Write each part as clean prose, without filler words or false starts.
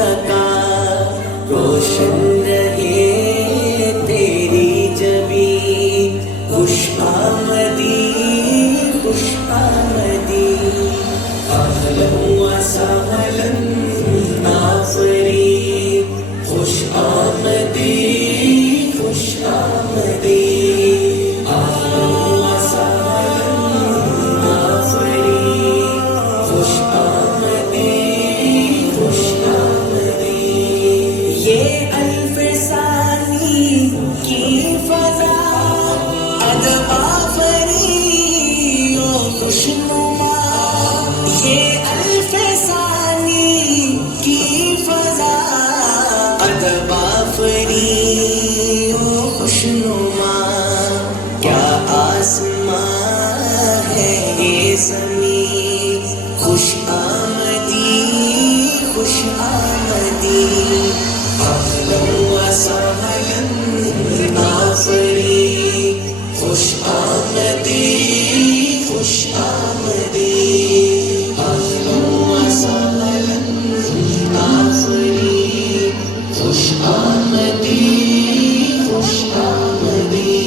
زکا روشن رہے تیری جبیں خوش آمدی خوش آمدی اہلا و سہلا آفرین خوش آمدی خوش آمدی اہلا و سہلا آفرین خوش آمدی خوش آمدی یہ الف ثانی کی فضا ادب آفری و خوشنما یہ الف ثانی کی فضا ادب آفری و خوشنما کیا آسمان ہے یہ زمین خوش آمدی خوش آمدی اہلا و سہلا آفرین خوش آمدی خوش آمدی اہلا و سہلا آفرین خوش آمدی خوش آمدی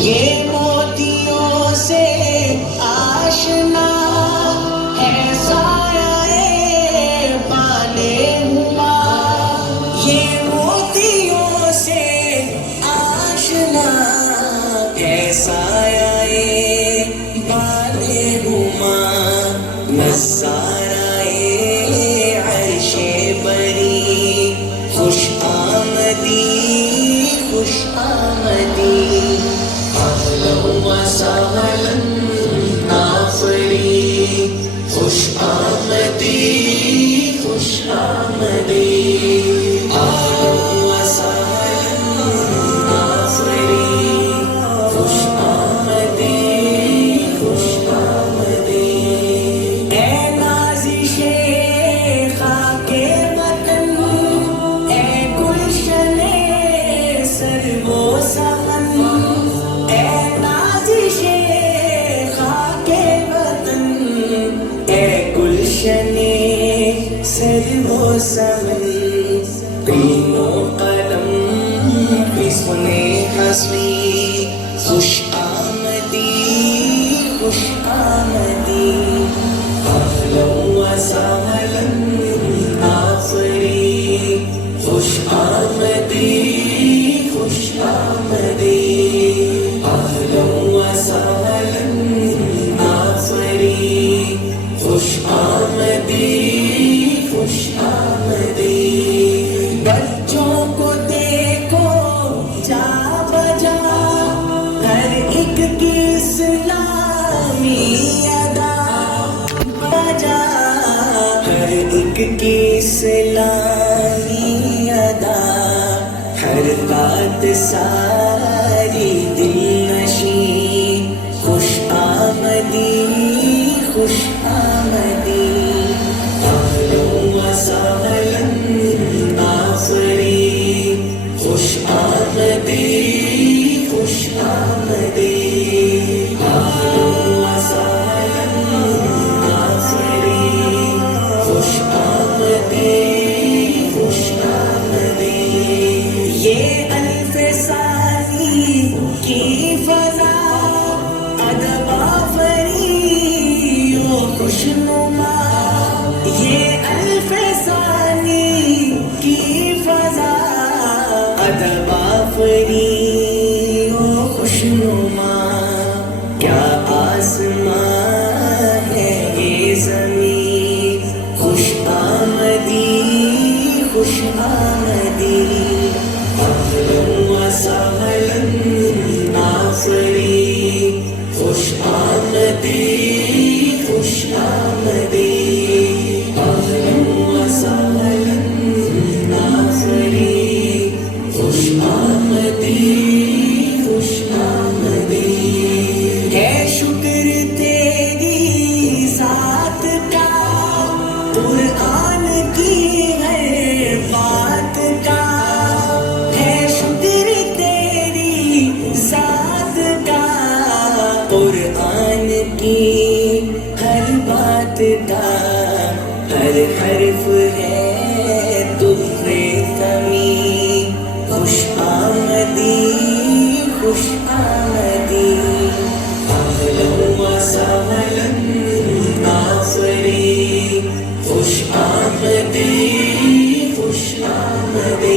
یہ موتیوں سے آشنا ہے سایہ بالے ہما یہ موتیوں سے آشنا ہے سایہ بالے ہما نظارہ عرش بری خوش آمدی خوش آمدی اہلا و سہلا آفرین خوش آمدی خوش آمدی اہلا و سہلا آفرین خوش آمدی خوش آمدی اے نازش خاک وطن اے گلشن سرو و سمن اے نازش خاک وطن اے گلشن سرو و سمن قلم و قلم حسن حسبی خوش آمدی خوش آمدی اہلا و سہلا آفرین خوش آمدی خوش آمدی اہلا و سہلا آفرین خوش آمدی خوش آمدی بچوں کو دیکھو جا بجا ہر ایک کی اسلامی ادا بجا ہر ایک کی اسلامی ادا ہر بات ساری دل نشین خوش آمدی خوش آمدی اہلا و سہلا آفرین خوش آمدی خوش آمدی اہلا و سہلا آفرین خوش آمدی خوش آمدی یہ الف سال آمدید